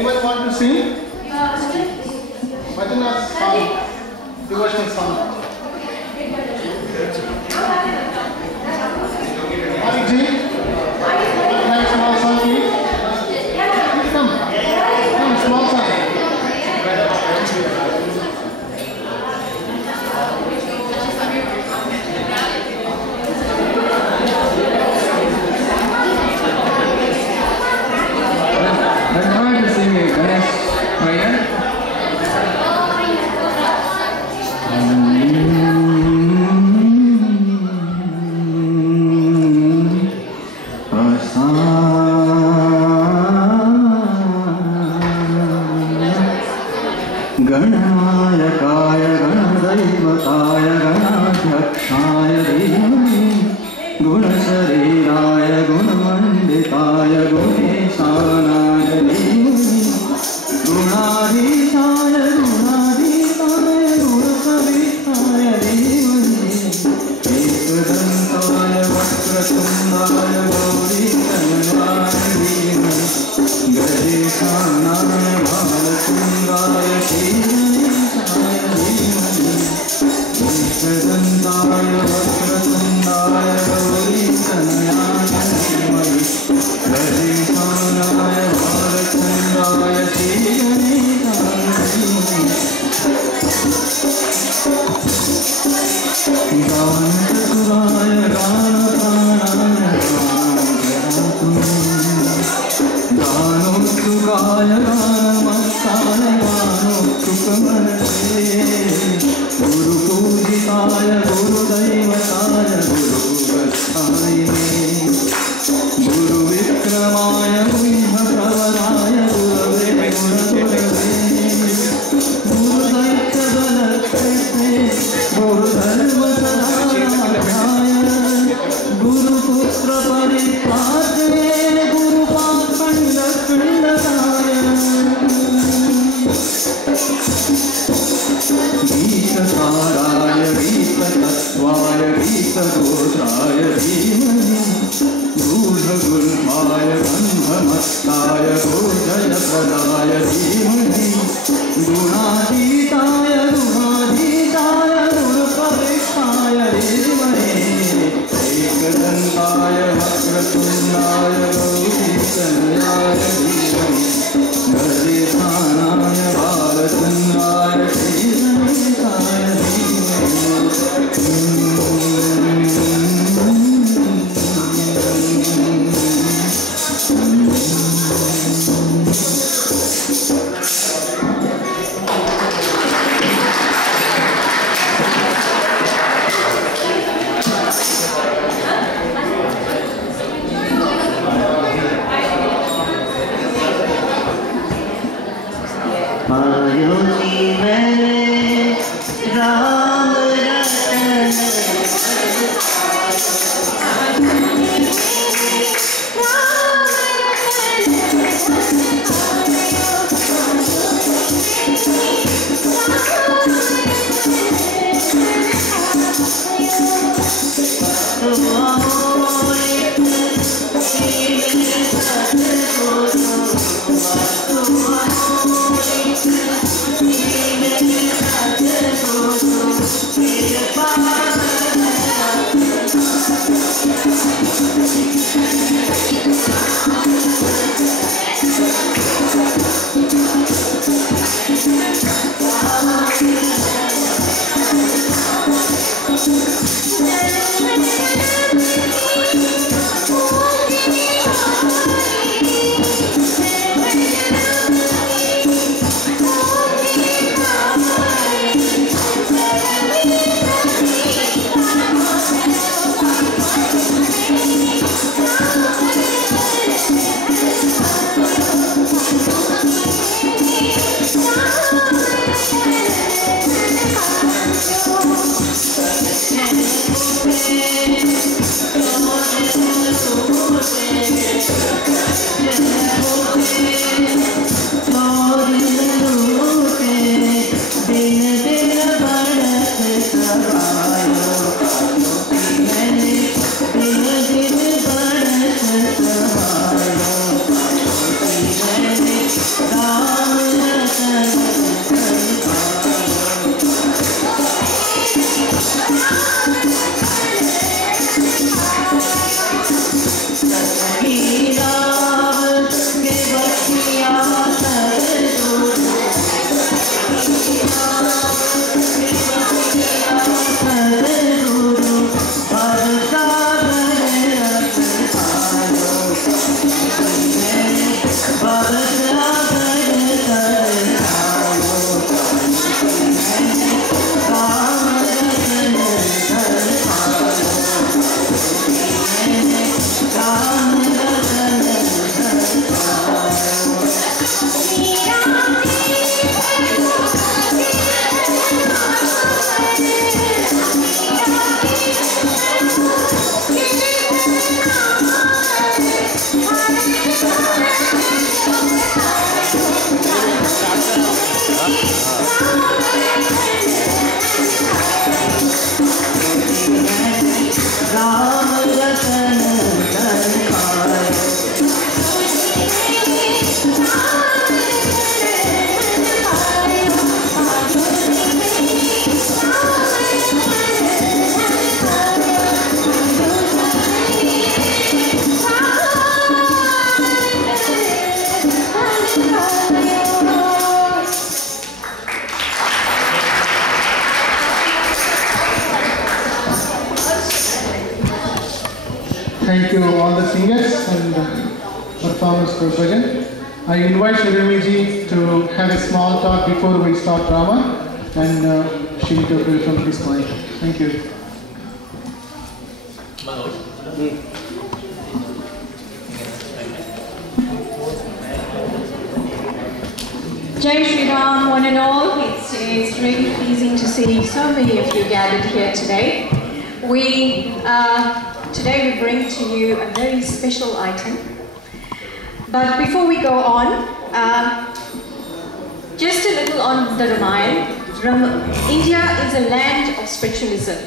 Anybody want to sing? Bhajan or song? Devotional song. Ariji? Nice small song, please. Come, small song. I'm going to sing a Ganesh prayer. गणायकाय गणदैवताय गणाध्यक्षाय धीमहि गुणशरीराय गुणमण्डिताय गुणेशानाय धीमहि गुणाधीशाय गुणाधीशाय गुणसविताय धीमहि एकदन्ताय वक्रतुण्डाय गौरीतनयाय धीमहि गजेशानाय भालचन्द्राय श्रीगणेशाय धीमहि एकदन्ताय वक्रतुण्डाय गौरीतनयाय धीमहि गजेशानाय भालचन्द्राय श्रीगणेशाय धीमहि गानचतुराय गानप्राणाय गानोत्सुकाय गानमस्ताय गानोत्सुकमनसे गुरुपूजिताय गुरुदैवताय गुरुभक्ताय गुरुविक्रमाय गुह्यप्रवराय गुरवे गुरुगुरवे गुरुदैत्यबलक्षेत्रे गुरुधर्मसदाराध्याय गुरुपुत्रपरिपात्रे गुरुपाखण्डपिण्डकाय गीतसाराय गीततत्त्वाय गीतगोत्राय धीमहि गूढगुल्फाय गन्धमस्ताय भोजयप्रदाय धीमहि गुणातीताय गुणाधीताय गुणपरिष्ठाय धीमहि एकदन्ताय वक्रतुण्डाय गौरीतनयाय धीमहि गजेशानाय भालचन्द्राय श्रीगणेशाय Thank you. thank you all the singers and performers for Bhajan. I invite Shri Rama ji to have a small talk before we start drama, and she will take from this point. Thank you. Jai Shri Ram, one and all. It's really pleasing to see so many of you gathered here today. Today we bring to you a very special item. But before we go on, just a little on the Ramayana. India is a land of spiritualism.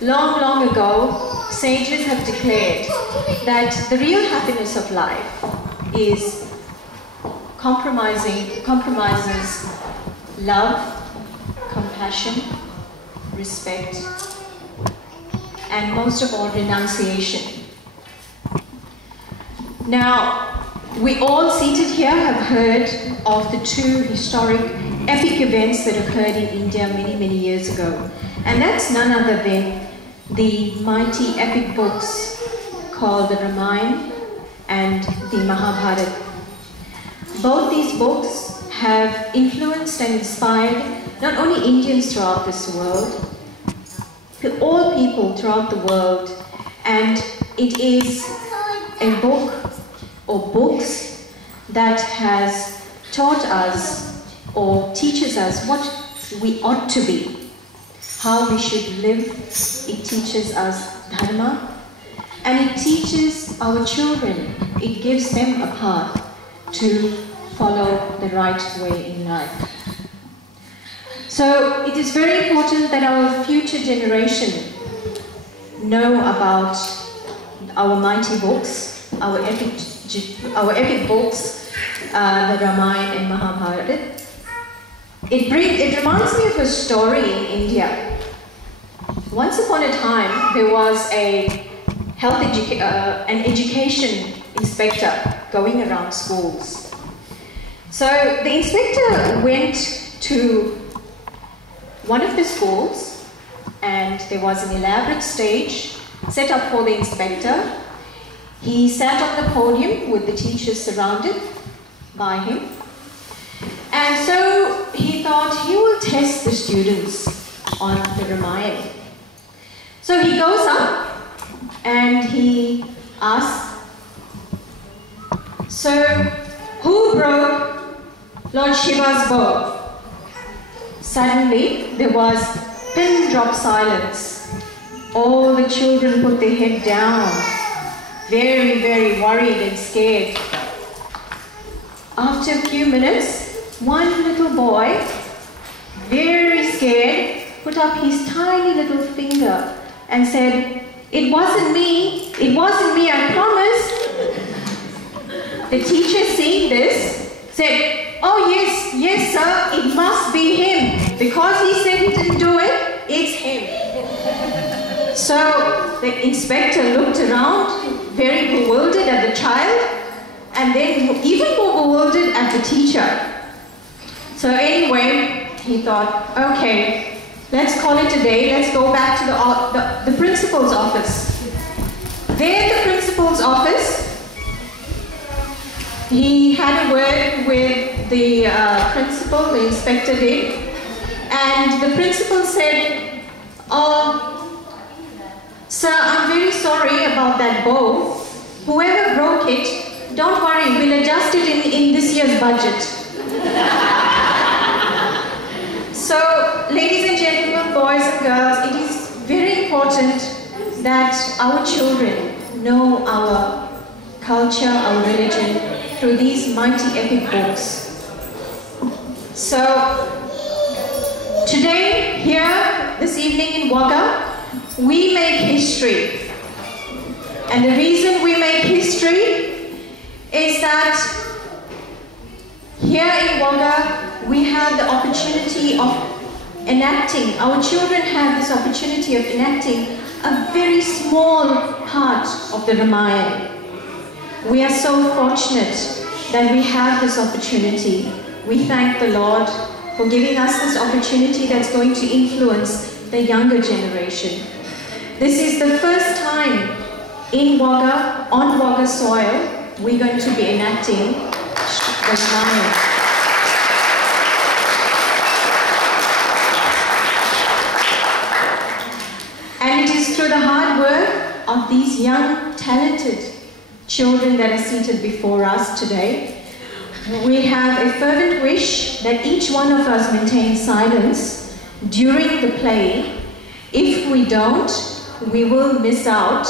Long, long ago, sages have declared that the real happiness of life is compromises love, compassion, respect, and most of all, renunciation. Now, we all seated here have heard of the two historic epic events that occurred in India many, many years ago. And that's none other than the mighty epic books called the Ramayana and the Mahabharata. Both these books have influenced and inspired not only Indians throughout this world, but all people throughout the world. And it is a book or books that has taught us or teaches us what we ought to be, how we should live. It teaches us dharma, and it teaches our children. It gives them a path to follow the right way in life. So it is very important that our future generation know about our mighty books, our epic books, the Ramayana and Mahabharata. It reminds me of a story in India. Once upon a time, there was an education inspector going around schools. So the inspector went to one of the schools, and there was an elaborate stage set up for the inspector. He sat on the podium with the teachers surrounded by him. And so he thought he will test the students on the Ramayana. So he goes up and he asks, "So, who broke Lord Shiva's bow?" Suddenly, there was pin-drop silence. All the children put their head down, very, very worried and scared. After a few minutes, one little boy, very scared, put up his tiny little finger and said, "It wasn't me, I promise." The teacher, seeing this, said, "Oh yes sir, it must be him. Because he said he didn't do it, it's him." So the inspector looked around, very bewildered at the child, and then even more bewildered at the teacher. So anyway, he thought, okay, let's call it a day. Let's go back to the principal's office. There at the principal's office, he had a word with the principal, the inspector did, and the principal said, "Oh, sir, I'm very sorry about that bow. Whoever broke it, don't worry, we'll adjust it in this year's budget." So, ladies and gentlemen, boys and girls, it is very important that our children know our culture, our religion, through these mighty epic books. So, today, here, this evening in Wagga, we make history. And the reason we make history is that here in Wagga, we have the opportunity of enacting, our children have this opportunity of enacting a very small part of the Ramayana. We are so fortunate that we have this opportunity. We thank the Lord for giving us this opportunity that's going to influence the younger generation. This is the first time in on Wagga soil, we're going to be enacting the Nami. And it is through the hard work of these young, talented children that are seated before us today. We have a fervent wish that each one of us maintain silence during the play. If we don't, we will miss out